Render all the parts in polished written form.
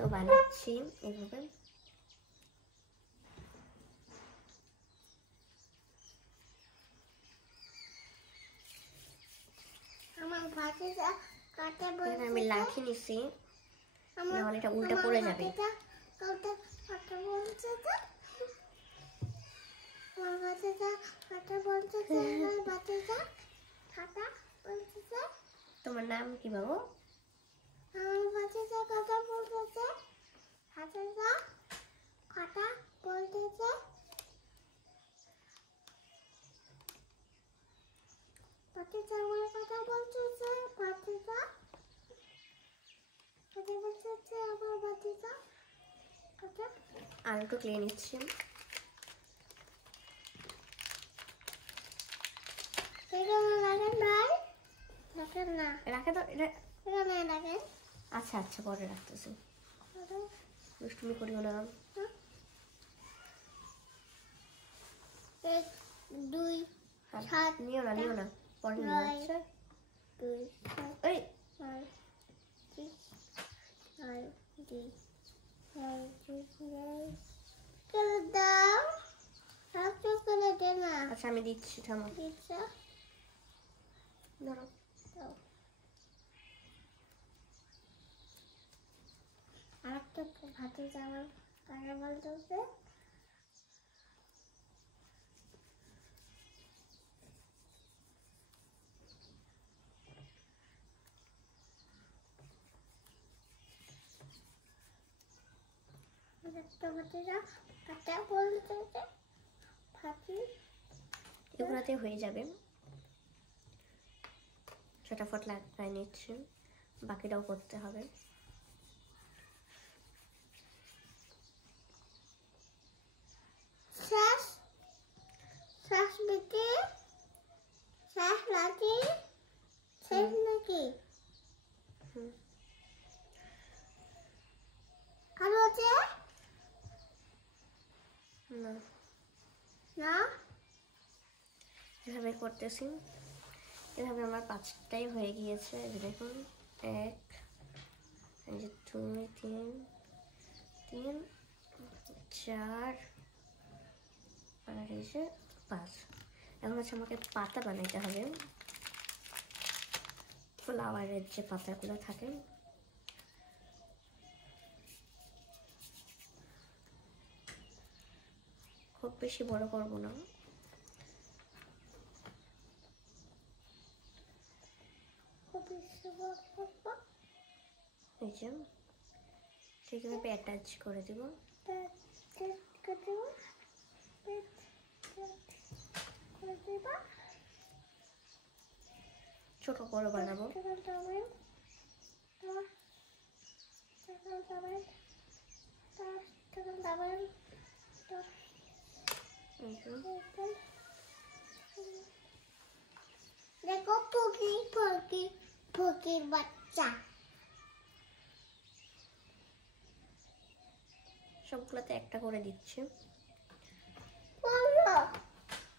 তো বানাচ্ছি এইভাবে। আমি লাঠি নিছি, নাহলে এটা উল্টা পড়ে যাবে। তোমার নাম কি বাবু? আর একটু ক্লিয়ে নিচ্ছি। রাখে তো এটা। আচ্ছা আচ্ছা, পরে রাখতেছি। দুষ্টুমি করিও না। 1 2 7 নিও না, নিও না, পরে নিও। আচ্ছা 2 এই 4 6 9 10 করে দাও, সব করে দে না। আচ্ছা আমি দিচ্ছি, থামো। দিচ্ছা ধরো। আর একটা ভাতে যাওয়ার কারা বলতেছে একটা ভাতে যা কাটা বলতেছে ভাতি। এগুলোতে হয়ে যাবে। চটাফট লাগাই নিচ্ছি, বাকিটাও করতে হবে। শ্বাস শ্বাস বেটে শ্বাস লাঠি শেষ নাকি? আর আছে না না, এভাবে করতেছি। এভাবে আমার 5টাই হয়ে গিয়েছে। দেখুন 1 2 3 3 4 আর এই যে 5। এখন হচ্ছে আমাকে পাতা বানাইতে হবে, ফ্লাওয়ারের যে পাতাগুলো থাকে। খুব বেশি বড় করব না। এই যে ঠিকভাবে অ্যাটাচ করে দিব। ছোট বড় বানাবো। দেখো ফকির বাচ্চা সবগুলোতে একটা করে দিচ্ছি।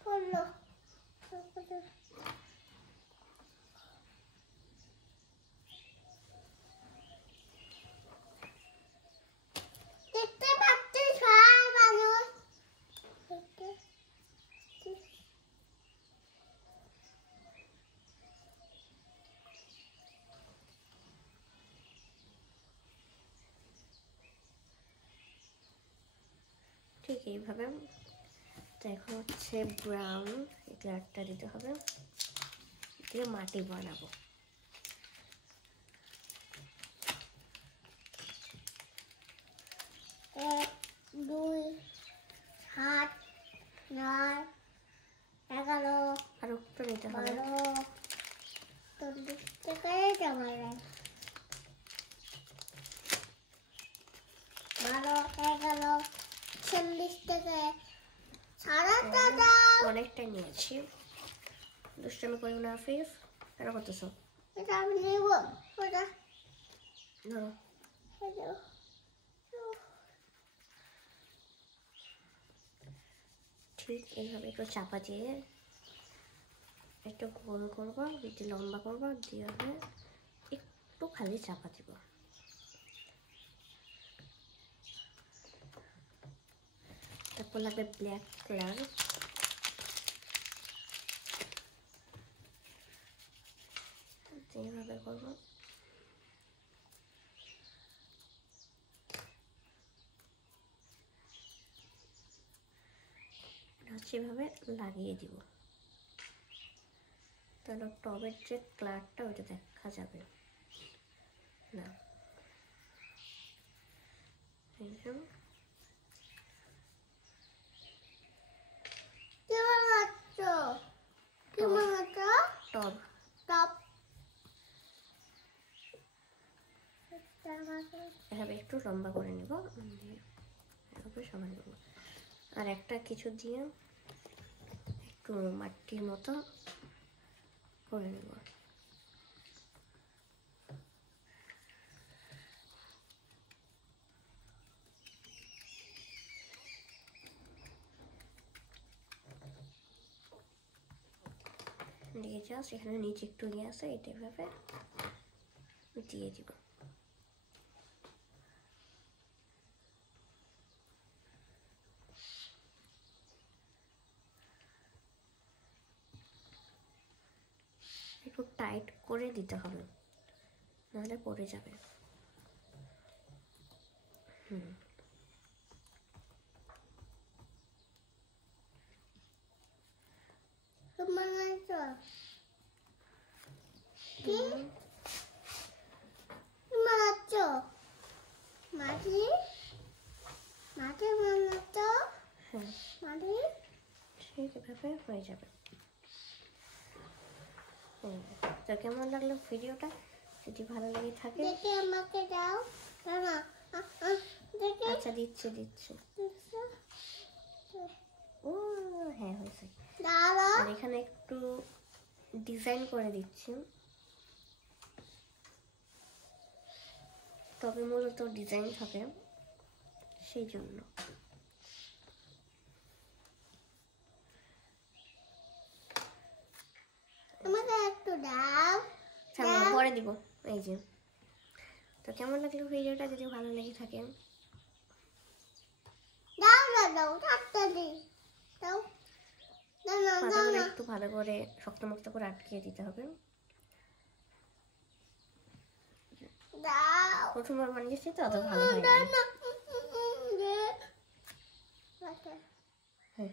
পড়লো দেখতে পাচ্ছি সবাই মানুষ। ঠিক এইভাবে। তো এখন হচ্ছে ব্রাউন এই কালারটা দিতে হবে, দিয়ে মাটি বানাবো। এক 2 7 9 11 আর একটু নিতে হবে। 12 40 থেকে জমা যায় 12 11 40 থেকে সারাটা দাও। অনেকটা নিয়েছি, দুষ্টামি করি না। ফির কেন করতেছো? এটা আমি নেব, ওটা ধরো। ঠিক এইভাবে একটু চাপা দিয়ে একটু গোল করবো, একটু লম্বা করবো, দিয়ে একটু খালি চাপা দিব। তারপর লাগবে ব্ল্যাক কালার, এইভাবে করবো। সেভাবে লাগিয়ে দিব, তাহলে টবের যে কালারটা ওইটা দেখা যাবে না। টব এভাবে একটু লম্বা করে নিব, এভাবে সমান করব। আর একটা কিছু দিয়ে একটু মাটির মতো করে নেব। দিয়ে যাও, সেখানে নিচে একটু ইয়ে আছে, এটা এভাবে দিয়ে দিব। একটু টাইট করে দিতে হবে, নাহলে পড়ে যাবে। এভাবে হয়ে যাবে। তো কেমন লাগলো ভিডিওটা? যদি ভালো লেগে থাকে আমাকে দাও। আচ্ছা দিচ্ছি। ও হ্যাঁ হয়েছে। আর এখানে একটু ডিজাইন করে দিচ্ছি, তবে মূলত ডিজাইন থাকে সেই জন্য। আমাকে একটু দাও, পরে দিব। এই যে, তো কেমন লাগলো ভিডিওটা? যদি ভালো লেগে থাকে পাতাগুলো একটু ভালো করে শক্ত করে আটকিয়ে দিতে হবে। প্রথমবার বানিয়েছি তো অত ভালো হয়নি। হ্যাঁ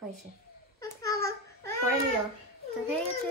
হয়েছে, পরে নিও। তো হয়ে গেছে।